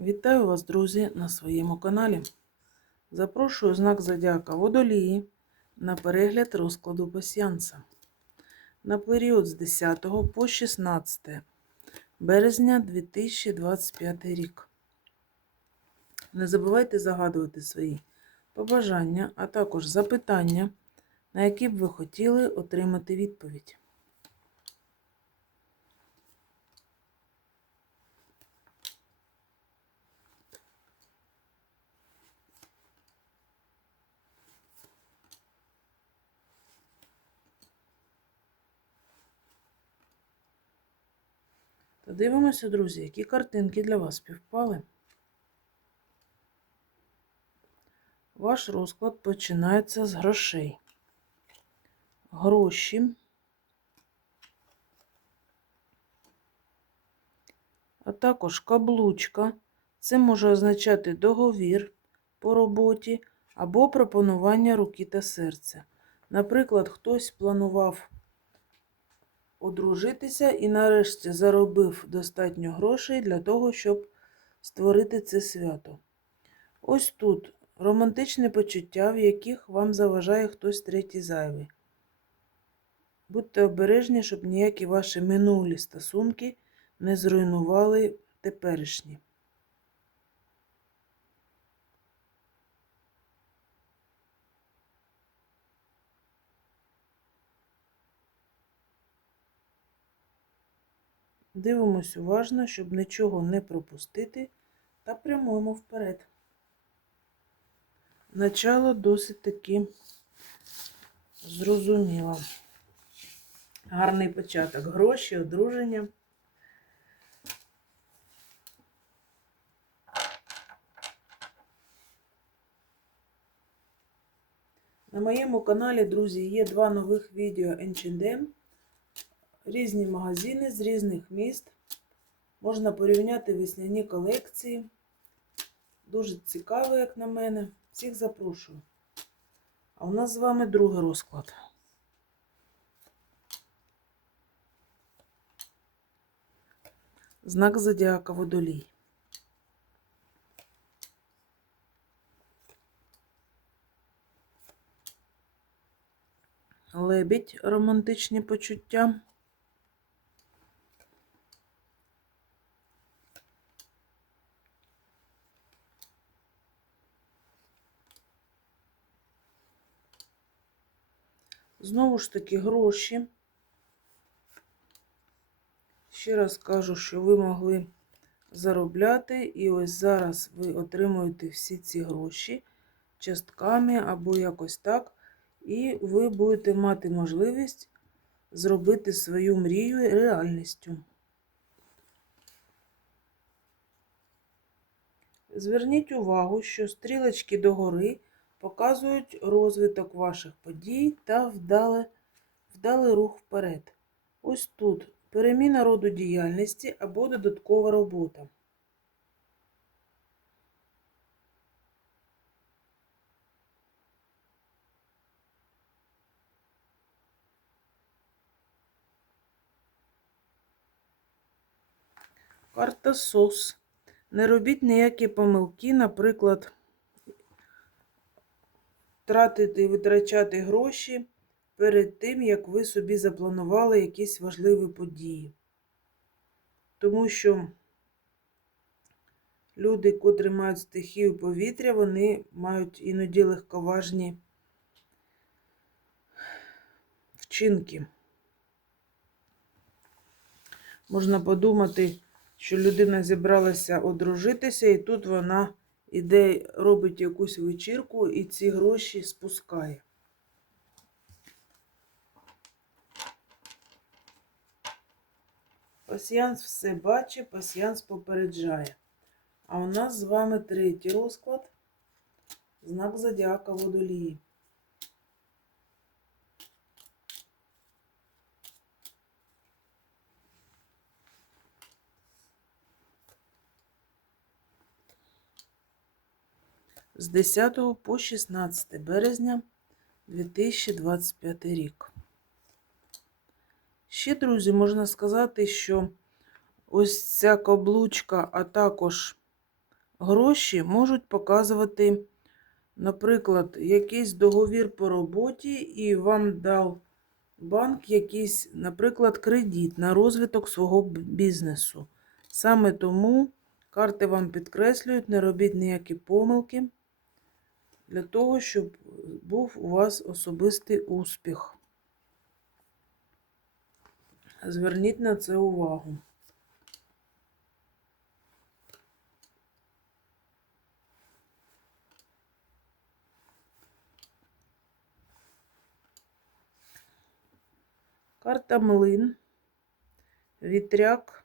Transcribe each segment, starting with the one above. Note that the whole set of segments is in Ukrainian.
Вітаю вас, друзі, на своєму каналі. Запрошую знак Зодіака Водолії на перегляд розкладу пасіянса на період з 10 по 16 березня 2025 рік. Не забувайте загадувати свої побажання, а також запитання, на які б ви хотіли отримати відповідь. Дивимося, друзі, які картинки для вас співпали. Ваш розклад починається з грошей. Гроші. А також каблучка. Це може означати договір по роботі або пропонування руки та серця. Наприклад, хтось планував одружитися і нарешті заробив достатньо грошей для того, щоб створити це свято. Ось тут романтичне почуття, в яких вам заважає хтось третій зайвий. Будьте обережні, щоб ніякі ваші минулі стосунки не зруйнували теперішні. Дивимось уважно, щоб нічого не пропустити, та прямуємо вперед. Начало досить таки зрозуміло. Гарний початок. Гроші, одруження. На моєму каналі, друзі, є два нових відео H&M різні магазини з різних міст. Можна порівняти весняні колекції. Дуже цікаво, як на мене. Всіх запрошую. А у нас з вами другий розклад. Знак Зодіака Водолій. Лебідь романтичні почуття. Знову ж таки, гроші. Ще раз кажу, що ви могли заробляти, і ось зараз ви отримуєте всі ці гроші частками або якось так, і ви будете мати можливість зробити свою мрію реальністю. Зверніть увагу, що стрілочки догори показують розвиток ваших подій та вдалий, вдалий рух вперед. Ось тут переміна роду діяльності або додаткова робота. Карта СОС. Не робіть ніякі помилки, наприклад, тратити і витрачати гроші перед тим, як ви собі запланували якісь важливі події. Тому що люди, котрі мають стихію повітря, вони мають іноді легковажні вчинки. Можна подумати, що людина зібралася одружитися, і тут вона іде, робить якусь вечірку і ці гроші спускає. Пасіянс все бачить, пасіянс попереджає. А у нас з вами третій розклад. Знак Зодіака Водолії. З 10 по 16 березня 2025 рік. Ще, друзі, можна сказати, що ось ця каблучка, а також гроші можуть показувати, наприклад, якийсь договір по роботі, і вам дав банк якийсь, наприклад, кредит на розвиток свого бізнесу. Саме тому карти вам підкреслюють, не робіть ніякі помилки для того, щоб був у вас особистий успіх. Зверніть на це увагу. Карта млин, вітряк,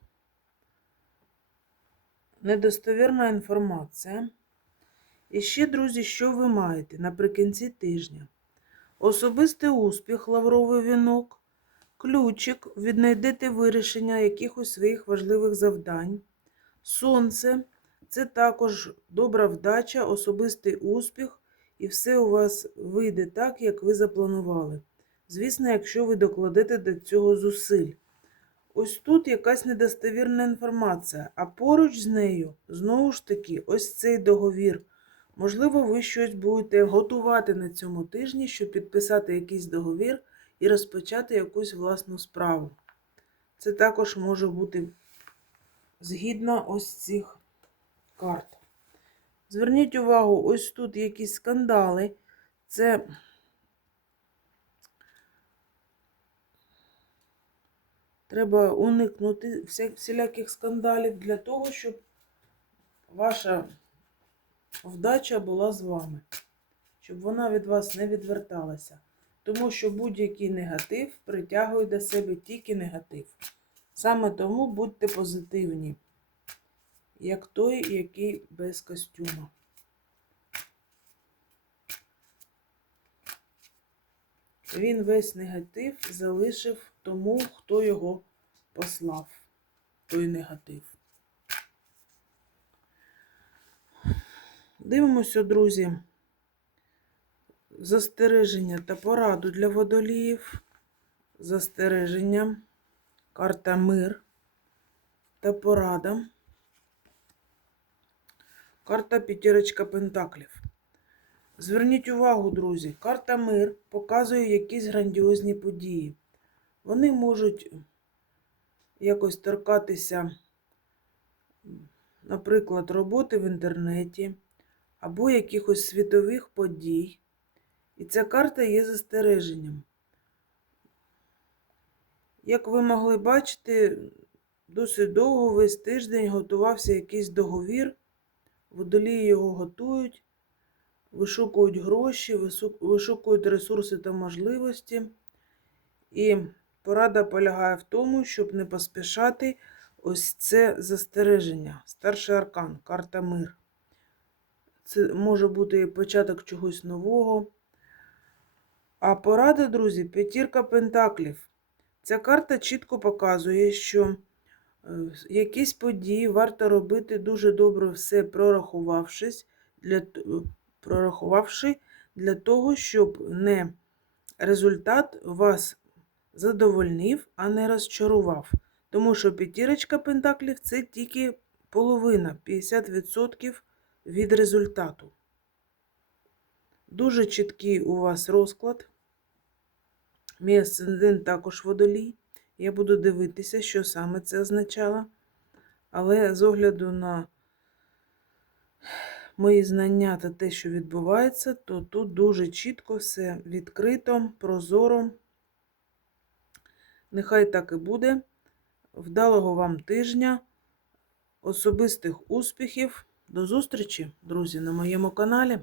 недостовірна інформація. І ще, друзі, що ви маєте наприкінці тижня? Особистий успіх, лавровий вінок, ключик, віднайдете вирішення якихось своїх важливих завдань. Сонце це також добра вдача, особистий успіх, і все у вас вийде так, як ви запланували. Звісно, якщо ви докладете до цього зусиль. Ось тут якась недостовірна інформація, а поруч з нею, знову ж таки, ось цей договір. Можливо, ви щось будете готувати на цьому тижні, щоб підписати якийсь договір і розпочати якусь власну справу. Це також може бути згідно ось цих карт. Зверніть увагу, ось тут якісь скандали. Це треба уникнути всіляких скандалів для того, щоб ваша вдача була з вами, щоб вона від вас не відверталася. Тому що будь-який негатив притягує до себе тільки негатив. Саме тому будьте позитивні, як той, який без костюма. Він весь негатив залишив тому, хто його послав, той негатив. Дивимося, друзі, застереження та пораду для водоліїв. Застереження, карта мир та порада. Карта п'ятірочка пентаклів. Зверніть увагу, друзі, карта мир показує якісь грандіозні події. Вони можуть якось торкатися, наприклад, роботи в інтернеті або якихось світових подій. І ця карта є застереженням. Як ви могли бачити, досить довго весь тиждень готувався якийсь договір, водолії його готують, вишукують гроші, вишукують ресурси та можливості. І порада полягає в тому, щоб не поспішати ось це застереження. Старший аркан, карта мир. Це може бути початок чогось нового. А порада, друзі, п'ятірка пентаклів. Ця карта чітко показує, що е, якісь події варто робити дуже добре все прорахувавшись, для, е, прорахувавши для того, щоб не результат вас задовольнив, а не розчарував. Тому що п'ятірочка пентаклів це тільки половина, 50% від результату. Дуже чіткий у вас розклад. Мій асцендент також водолій. Я буду дивитися, що саме це означало. Але з огляду на мої знання та те, що відбувається, то тут дуже чітко все відкрито, прозоро. Нехай так і буде. Вдалого вам тижня, особистих успіхів. До зустрічі, друзі, на моєму каналі.